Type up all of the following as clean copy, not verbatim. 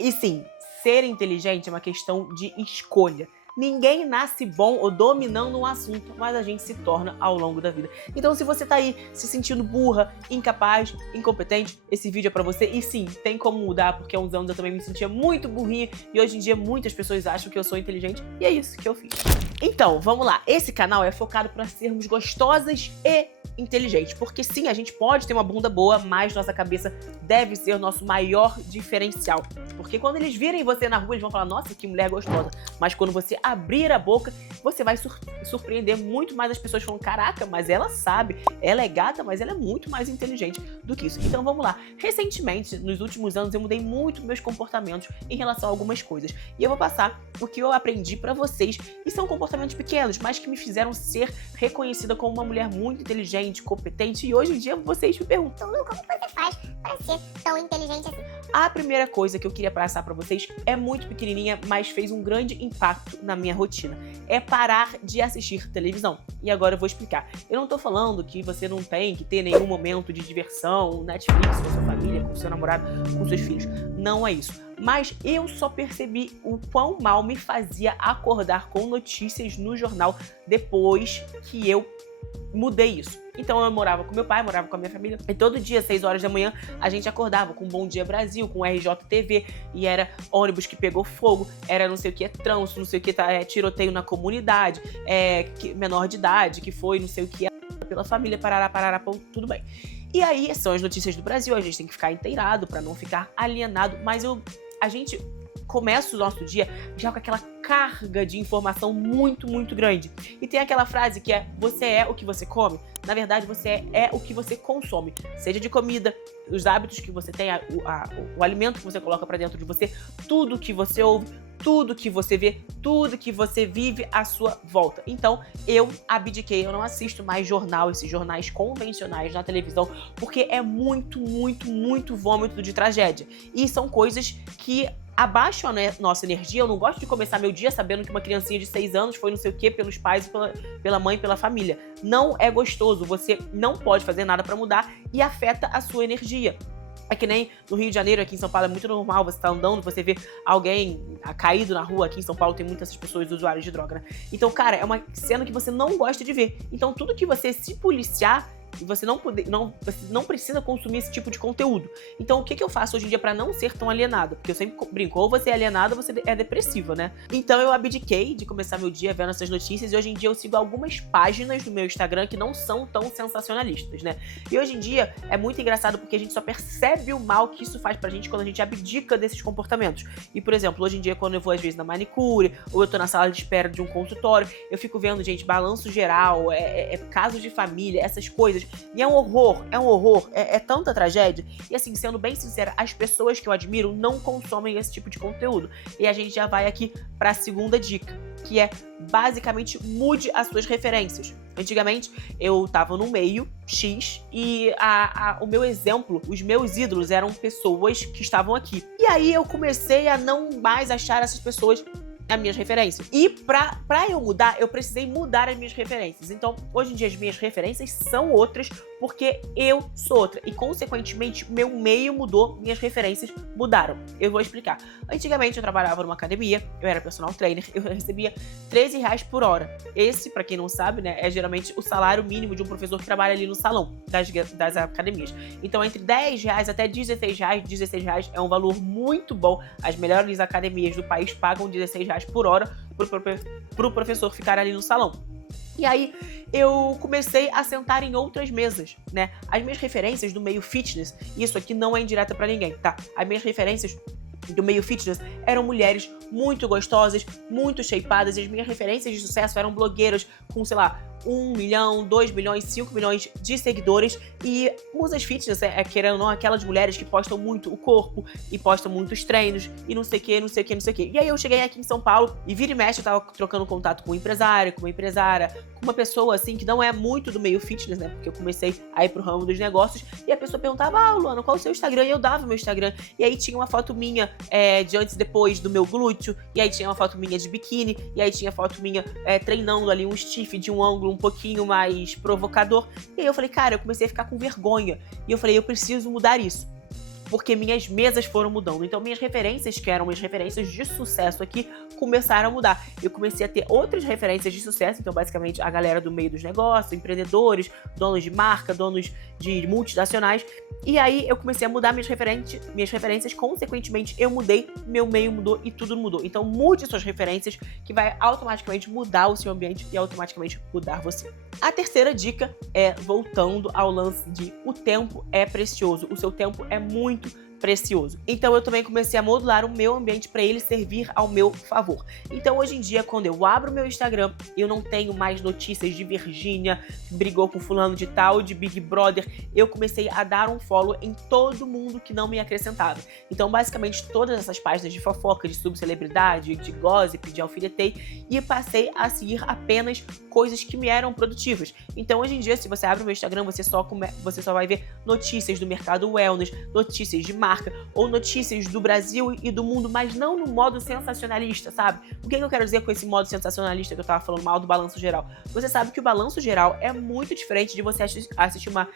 E sim, ser inteligente é uma questão de escolha. Ninguém nasce bom ou dominando um assunto, mas a gente se torna ao longo da vida. Então, se você tá aí se sentindo burra, incapaz, incompetente, esse vídeo é pra você. E sim, tem como mudar, porque há uns anos eu também me sentia muito burrinha e hoje em dia muitas pessoas acham que eu sou inteligente e é isso que eu fiz. Então, vamos lá. Esse canal é focado para sermos gostosas e inteligentes, porque sim, a gente pode ter uma bunda boa, mas nossa cabeça deve ser o nosso maior diferencial. Porque quando eles virem você na rua, eles vão falar, nossa, que mulher gostosa. Mas quando você abrir a boca, você vai surpreender muito mais as pessoas falando, caraca, mas ela sabe, ela é gata, mas ela é muito mais inteligente do que isso. Então vamos lá. Recentemente, nos últimos anos, eu mudei muito meus comportamentos em relação a algumas coisas. E eu vou passar o que eu aprendi pra vocês, e são comportamentos pequenos, mas que me fizeram ser reconhecida como uma mulher muito inteligente, competente, e hoje em dia vocês me perguntam, Lu, como você faz para ser tão inteligente assim? a primeira coisa que eu queria passar pra vocês é muito pequenininha, mas fez um grande impacto na minha rotina. É parar de assistir televisão. E agora eu vou explicar. Eu não tô falando que você não tem que ter nenhum momento de diversão, Netflix, com a sua família, com o seu namorado, com seus filhos. Não é isso. Mas eu só percebi o quão mal me fazia acordar com notícias no jornal depois que eu mudei isso. Então eu morava com meu pai, morava com a minha família, e todo dia, 6 horas da manhã, a gente acordava com Bom Dia Brasil, com RJTV, e era ônibus que pegou fogo, era não sei o que trânsito, não sei o que tiroteio na comunidade, menor de idade, que foi não sei o que pela família, parará, tudo bem. E aí são as notícias do Brasil, a gente tem que ficar inteirado pra não ficar alienado, mas a gente começa o nosso dia já com aquela carga de informação muito, muito grande. E tem aquela frase que é, você é o que você come. Na verdade, você é o que você consome. Seja de comida, os hábitos que você tem, o alimento que você coloca pra dentro de você, tudo que você ouve, tudo que você vê, tudo que você vive à sua volta. Então, eu abdiquei, eu não assisto mais jornal, esses jornais convencionais na televisão, porque é muito, muito, muito vômito de tragédia. E são coisas que abaixam a nossa energia. Eu não gosto de começar meu dia sabendo que uma criancinha de 6 anos foi não sei o que pelos pais, pela mãe, pela família. Não é gostoso, você não pode fazer nada pra mudar e afeta a sua energia. É que nem no Rio de Janeiro, aqui em São Paulo, é muito normal, você tá andando, você vê alguém caído na rua, aqui em São Paulo tem muitas essas pessoas usuários de droga, né? Então, cara, é uma cena que você não gosta de ver. Então, tudo que você se policiar, e você não precisa consumir esse tipo de conteúdo. Então, o que eu faço hoje em dia pra não ser tão alienada? Porque eu sempre brinco, ou você é alienada ou você é depressiva, né? Então, eu abdiquei de começar meu dia vendo essas notícias e hoje em dia eu sigo algumas páginas no meu Instagram que não são tão sensacionalistas, né? E hoje em dia é muito engraçado porque a gente só percebe o mal que isso faz pra gente quando a gente abdica desses comportamentos. E, por exemplo, hoje em dia quando eu vou às vezes na manicure, ou eu tô na sala de espera de um consultório, eu fico vendo, gente, balanço geral, casos de família, essas coisas. E é um horror, é tanta tragédia. E assim, sendo bem sincera, as pessoas que eu admiro não consomem esse tipo de conteúdo. E a gente já vai aqui pra segunda dica, que é basicamente mude as suas referências. Antigamente, eu tava no meio X e o meu exemplo, os meus ídolos eram pessoas que estavam aqui. E aí eu comecei a não mais achar essas pessoas as minhas referências. E pra eu mudar, eu precisei mudar as minhas referências. Então, hoje em dia, as minhas referências são outras, porque eu sou outra. E, consequentemente, meu meio mudou, minhas referências mudaram. Eu vou explicar. Antigamente, eu trabalhava numa academia, eu era personal trainer, eu recebia R$13 por hora. Esse, pra quem não sabe, né, é geralmente o salário mínimo de um professor que trabalha ali no salão das academias. Então, entre R$10 até R$16, R$16 é um valor muito bom. As melhores academias do país pagam R$16 por hora pro professor ficar ali no salão. E aí eu comecei a sentar em outras mesas, né? As minhas referências do meio fitness, isso aqui não é indireta pra ninguém, tá? As minhas referências do meio fitness eram mulheres muito gostosas, muito shapeadas, e as minhas referências de sucesso eram blogueiras com, sei lá, 1 milhão, 2 milhões, 5 milhões de seguidores. E musas fitness querendo ou não, aquelas mulheres que postam muito o corpo e postam muitos treinos e não sei o que, não sei o que, não sei o que. E aí eu cheguei aqui em São Paulo e vira e mexe eu tava trocando contato com um empresário, com uma empresária, com uma pessoa assim que não é muito do meio fitness, né? Porque eu comecei a ir pro ramo dos negócios e a pessoa perguntava, Luana, qual é o seu Instagram? E eu dava o meu Instagram. E aí tinha uma foto minha de antes e depois do meu glúteo, e aí tinha uma foto minha de biquíni, e aí tinha foto minha treinando ali um stiff de um ângulo um pouquinho mais provocador. E aí eu falei, cara, eu comecei a ficar com vergonha. E eu falei, eu preciso mudar isso. porque minhas mesas foram mudando. Então minhas referências, que eram minhas referências de sucesso aqui, começaram a mudar. Eu comecei a ter outras referências de sucesso, então basicamente a galera do meio dos negócios, empreendedores, donos de marca, donos de multinacionais. E aí eu comecei a mudar minhas referências, consequentemente eu mudei, meu meio mudou e tudo mudou. Então mude suas referências, que vai automaticamente mudar o seu ambiente e automaticamente mudar você. A terceira dica é, voltando ao lance de o tempo é precioso, o seu tempo é muito precioso. Então eu também comecei a modular o meu ambiente para ele servir ao meu favor. Então hoje em dia, quando eu abro o meu Instagram, eu não tenho mais notícias de Virgínia, que brigou com fulano de tal, de Big Brother. Eu comecei a dar um follow em todo mundo que não me acrescentava. Então basicamente todas essas páginas de fofoca, de subcelebridade, de gossip, de alfinetei, e passei a seguir apenas coisas que me eram produtivas. Então hoje em dia, se você abre o meu Instagram, você só vai ver notícias do mercado wellness, notícias de marca, ou notícias do Brasil e do mundo, mas não no modo sensacionalista, sabe? O que eu quero dizer com esse modo sensacionalista que eu tava falando mal do Balanço Geral? Você sabe que o Balanço Geral é muito diferente de você assistir uma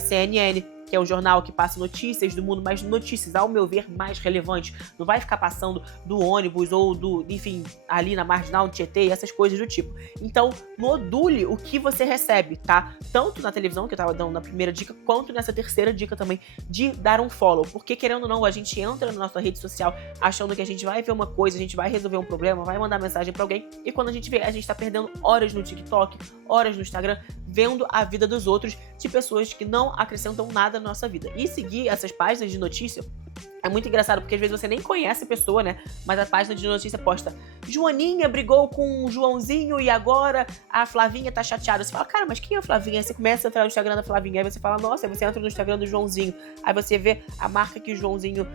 CNN, que é o jornal que passa notícias do mundo, mas notícias, ao meu ver, mais relevantes. Não vai ficar passando do ônibus ou enfim, ali na Marginal, no Tietê, essas coisas do tipo. Então, module o que você recebe, tá? Tanto na televisão, que eu tava dando na primeira dica, quanto nessa terceira dica também, de dar um follow. Porque, querendo ou não, a gente entra na nossa rede social achando que a gente vai ver uma coisa, a gente vai resolver um problema, vai mandar mensagem pra alguém, e quando a gente vê, a gente tá perdendo horas no TikTok, horas no Instagram, vendo a vida dos outros, de pessoas que não acrescentam nada na nossa vida. E seguir essas páginas de notícia é muito engraçado, porque às vezes você nem conhece a pessoa, né? Mas a página de notícia posta: Joaninha brigou com o Joãozinho e agora a Flavinha tá chateada. Você fala, cara, mas quem é a Flavinha? Aí você começa a entrar no Instagram da Flavinha, aí você fala, nossa, aí você entra no Instagram do Joãozinho. Aí você vê a marca que o Joãozinho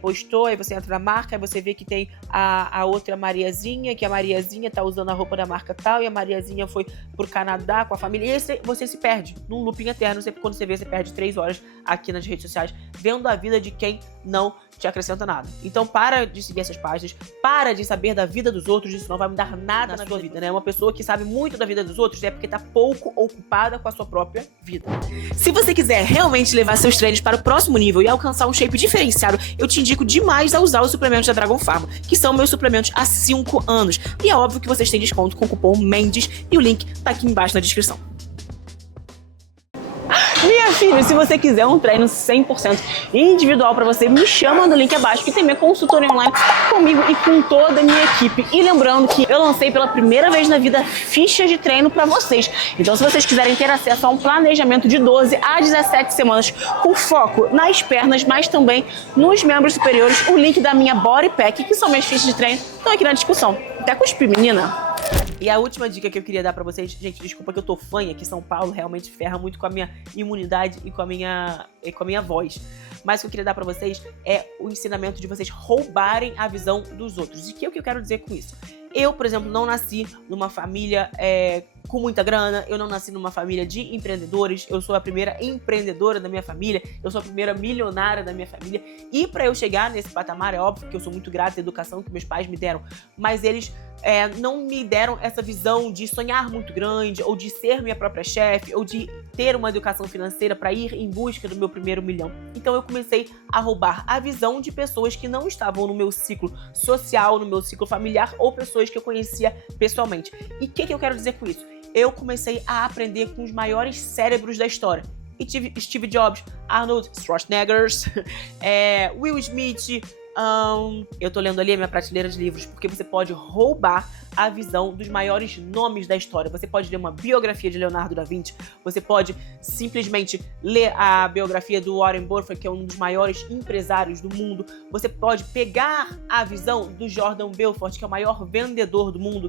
postou, aí você entra na marca, aí você vê que tem a outra Mariazinha, que a Mariazinha tá usando a roupa da marca tal, e a Mariazinha foi pro Canadá com a família. E aí você se perde num looping eterno. Quando você vê, você perde 3 horas aqui nas redes sociais, vendo a vida de quem não te acrescenta nada. Então para de seguir essas páginas, para de saber da vida dos outros, isso não vai mudar nada na sua vida, né? Uma pessoa que sabe muito da vida dos outros é porque tá pouco ocupada com a sua própria vida. Se você quiser realmente levar seus treinos para o próximo nível e alcançar um shape diferenciado, eu te indico demais a usar os suplementos da Dragon Pharma, que são meus suplementos há 5 anos. E é óbvio que vocês têm desconto com o cupom MENDES e o link tá aqui embaixo na descrição. Minha filha, se você quiser um treino 100% individual pra você, me chama no link abaixo que tem minha consultoria online comigo e com toda a minha equipe. E lembrando que eu lancei pela primeira vez na vida fichas de treino pra vocês. Então se vocês quiserem ter acesso a um planejamento de 12 a 17 semanas com foco nas pernas, mas também nos membros superiores, o link da minha Body Pack, que são minhas fichas de treino, estão aqui na discussão. Até cuspi, menina! E a última dica que eu queria dar pra vocês, gente, desculpa que eu tô fanha, que São Paulo realmente ferra muito com a minha imunidade e com a minha voz. Mas o que eu queria dar pra vocês é o ensinamento de vocês roubarem a visão dos outros. E o que eu quero dizer com isso? Eu, por exemplo, não nasci numa família com muita grana, eu não nasci numa família de empreendedores, eu sou a primeira empreendedora da minha família, eu sou a primeira milionária da minha família, e pra eu chegar nesse patamar, é óbvio que eu sou muito grata à educação que meus pais me deram, mas eles não me deram essa visão de sonhar muito grande, ou de ser minha própria chefe, ou de ter uma educação financeira para ir em busca do meu primeiro milhão. Então eu comecei a roubar a visão de pessoas que não estavam no meu ciclo social, no meu ciclo familiar, ou pessoas que eu conhecia pessoalmente. E o que eu quero dizer com isso? Eu comecei a aprender com os maiores cérebros da história. E tive Steve Jobs, Arnold Schwarzenegger, Will Smith. Eu tô lendo ali a minha prateleira de livros, porque você pode roubar a visão dos maiores nomes da história. Você pode ler uma biografia de Leonardo da Vinci, você pode simplesmente ler a biografia do Warren Buffett, que é um dos maiores empresários do mundo. Você pode pegar a visão do Jordan Belfort, que é o maior vendedor do mundo,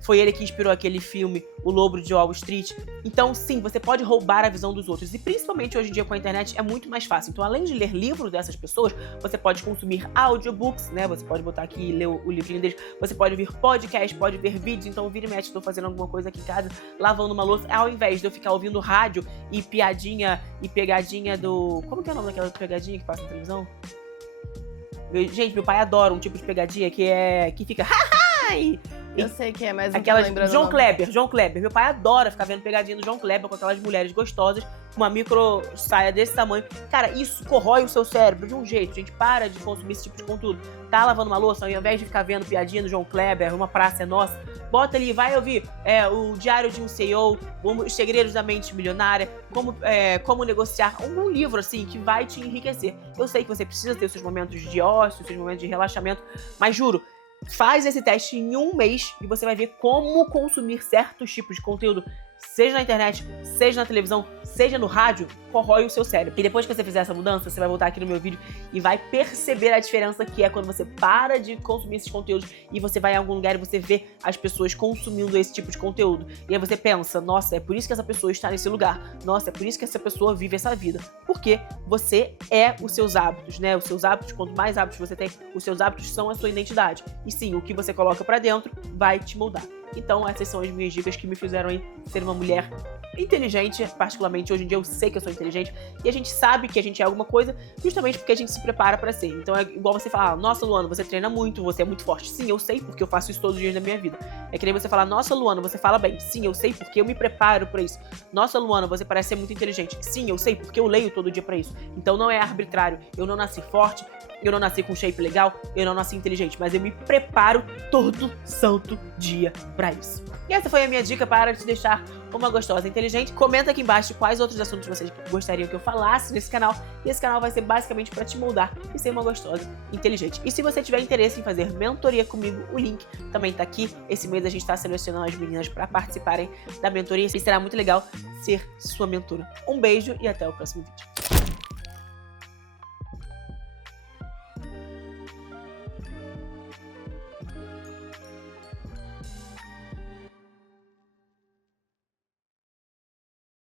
foi ele que inspirou aquele filme, O Lobo de Wall Street. Então, sim, você pode roubar a visão dos outros. E principalmente hoje em dia com a internet é muito mais fácil. Então, além de ler livros dessas pessoas, você pode consumir audiobooks, né? Você pode botar aqui e ler o livrinho deles. Você pode ouvir podcast, pode ver vídeos. Então, vira e mexe, estou fazendo alguma coisa aqui em casa, lavando uma louça. Ao invés de eu ficar ouvindo rádio e piadinha e pegadinha do... Como que é o nome daquela pegadinha que passa na televisão? Gente, meu pai adora um tipo de pegadinha que fica... Eu sei que é, mas aquelas João Kleber. Meu pai adora ficar vendo pegadinha do João Kleber com aquelas mulheres gostosas uma micro saia desse tamanho. Cara, isso corrói o seu cérebro de um jeito, gente. Para de consumir esse tipo de conteúdo. Tá lavando uma louça, ao invés de ficar vendo piadinha do João Kleber, Uma Praça é Nossa, bota ali, vai ouvir o Diário de um CEO, Os Segredos da Mente Milionária, como negociar, algum livro assim que vai te enriquecer. Eu sei que você precisa ter os seus momentos de ócio, seus momentos de relaxamento, mas juro, faz esse teste em 1 mês e você vai ver como consumir certos tipos de conteúdo, seja na internet, seja na televisão, seja no rádio, corrói o seu cérebro. E depois que você fizer essa mudança, você vai voltar aqui no meu vídeo e vai perceber a diferença que é quando você para de consumir esses conteúdos e você vai em algum lugar e você vê as pessoas consumindo esse tipo de conteúdo. E aí você pensa, nossa, é por isso que essa pessoa está nesse lugar. Nossa, é por isso que essa pessoa vive essa vida. Porque você é os seus hábitos, né? Os seus hábitos, quanto mais hábitos você tem, os seus hábitos são a sua identidade. E sim, o que você coloca pra dentro vai te moldar. Então essas são as minhas dicas que me fizeram aí ser uma mulher inteligente, particularmente hoje em dia eu sei que eu sou inteligente e a gente sabe que a gente é alguma coisa justamente porque a gente se prepara pra ser. Então é igual você falar, nossa Luana, você treina muito, você é muito forte. Sim, eu sei porque eu faço isso todos os dias da minha vida. É que nem você falar, nossa Luana, você fala bem. Sim, eu sei porque eu me preparo pra isso. Nossa Luana, você parece ser muito inteligente. Sim, eu sei porque eu leio todo dia pra isso. Então não é arbitrário, eu não nasci forte, eu não nasci com shape legal, eu não nasci inteligente, mas eu me preparo todo santo dia pra isso. E essa foi a minha dica para te deixar uma gostosa inteligente. Comenta aqui embaixo quais outros assuntos vocês gostariam que eu falasse nesse canal. E esse canal vai ser basicamente para te moldar e ser uma gostosa inteligente. E se você tiver interesse em fazer mentoria comigo, o link também tá aqui. Esse mês a gente tá selecionando as meninas para participarem da mentoria e será muito legal ser sua mentora. Um beijo e até o próximo vídeo.